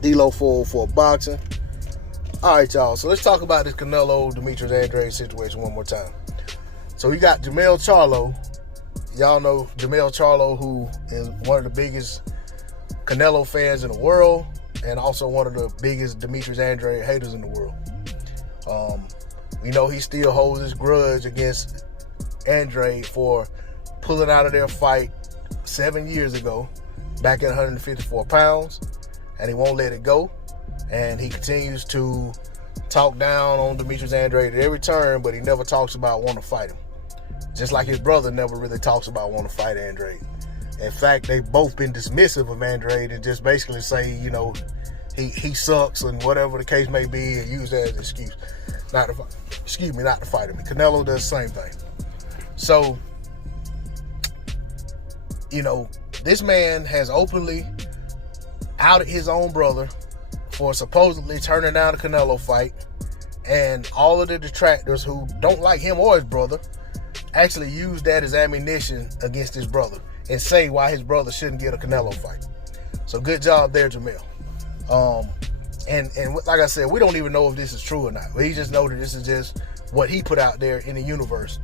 D-Lo for boxing. All right, y'all. So let's talk about this Canelo Demetrius Andrade situation one more time. So you got Jermell Charlo. Y'all know Jermell Charlo, who is one of the biggest Canelo fans in the world, and also one of the biggest Demetrius Andrade haters in the world. We know he still holds his grudge against Andrade for pulling out of their fight 7 years ago, back at 154 pounds, and he won't let it go. And he continues to talk down on Demetrius Andrade at every turn, but he never talks about wanting to fight him. Just like his brother never really talks about wanting to fight Andrade. In fact, they've both been dismissive of Andrade and just basically say, you know, he sucks and whatever the case may be, and use that as an excuse not to fight him. And Canelo does the same thing. So, you know, this man has openly outed his own brother for supposedly turning down the Canelo fight, and all of the detractors who don't like him or his brother actually use that as ammunition against his brother and say why his brother shouldn't get a Canelo fight. So good job there, Jermell. And like I said, we don't even know if this is true or not. We just know that this is just what he put out there in the universe,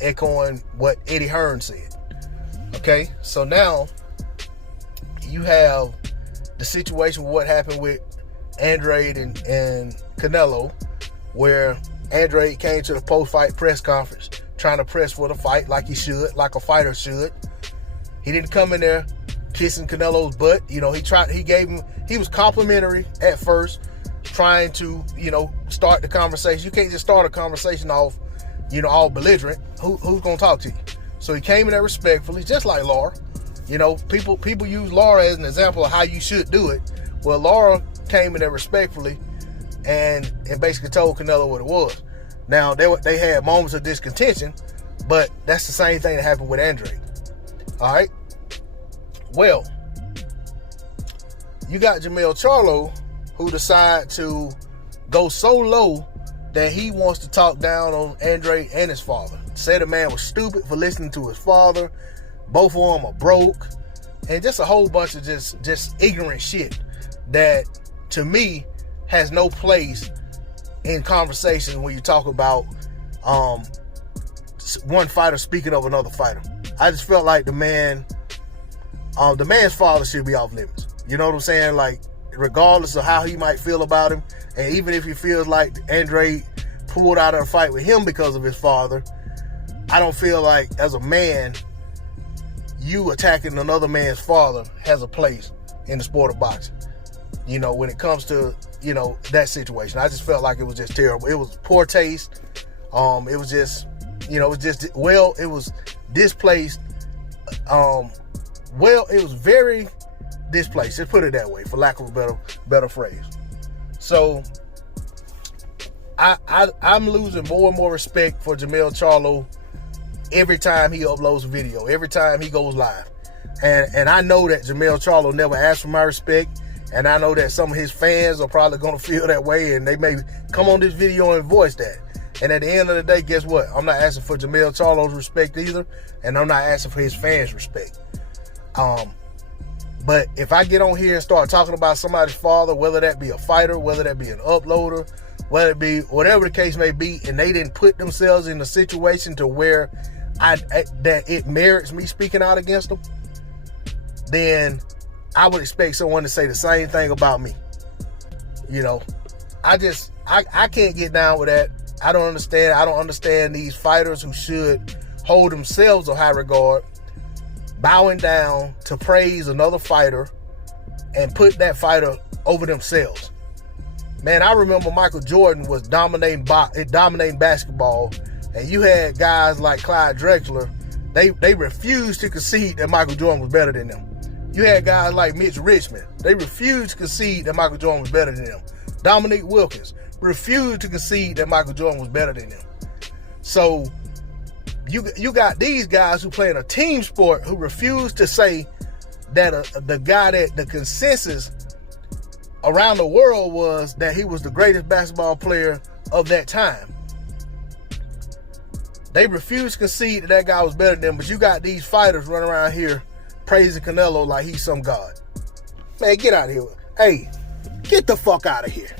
echoing what Eddie Hearn said. Okay, so now you have the situation with what happened with Andrade and Canelo, where Andrade came to the post-fight press conference trying to press for the fight like he should, like a fighter should. He didn't come in there kissing Canelo's butt. You know, he was complimentary at first, trying to, you know, start the conversation. You can't just start a conversation off, you know, all belligerent. Who's gonna talk to you? So he came in there respectfully, just like Laura. You know, people use Laura as an example of how you should do it. Well, Laura came in there respectfully and basically told Canelo what it was. Now, they had moments of discontention, but that's the same thing that happened with Andrade. All right? Well, you got Jermell Charlo, who decided to go so low that he wants to talk down on Andrade and his father. Say the man was stupid for listening to his father. Both of them are broke. And just a whole bunch of just ignorant shit that, to me, has no place in conversation when you talk about one fighter speaking of another fighter. I just felt like the man's father should be off limits. You know what I'm saying? Like, regardless of how he might feel about him, and even if he feels like Andrade pulled out of a fight with him because of his father, I don't feel like, as a man, you attacking another man's father has a place in the sport of boxing. You know, when it comes to, you know, that situation, I just felt like it was just terrible. It was poor taste. It was just, you know, it was displaced. It was very displaced. Let's put it that way, for lack of a better phrase. So I'm losing more and more respect for Jermell Charlo every time he uploads a video, every time he goes live. And I know that Jermell Charlo never asked for my respect, and I know that some of his fans are probably going to feel that way, and they may come on this video and voice that. And at the end of the day, guess what? I'm not asking for Jermell Charlo's respect either, and I'm not asking for his fans' respect. But if I get on here and start talking about somebody's father, whether that be a fighter, whether that be an uploader, whether it be whatever the case may be, and they didn't put themselves in a situation to where that it merits me speaking out against them, then I would expect someone to say the same thing about me. You know, I can't get down with that. I don't understand these fighters who should hold themselves in high regard, bowing down to praise another fighter and put that fighter over themselves. Man, I remember Michael Jordan was dominating basketball, and you had guys like Clyde Drexler. They refused to concede that Michael Jordan was better than them. You had guys like Mitch Richmond. They refused to concede that Michael Jordan was better than them. Dominique Wilkins refused to concede that Michael Jordan was better than them. So you got these guys who play in a team sport who refuse to say that the guy that the consensus around the world was that he was the greatest basketball player of that time. They refuse to concede that guy was better than them, but you got these fighters running around here praising Canelo like he's some god. Man, get out of here. Hey, get the fuck out of here.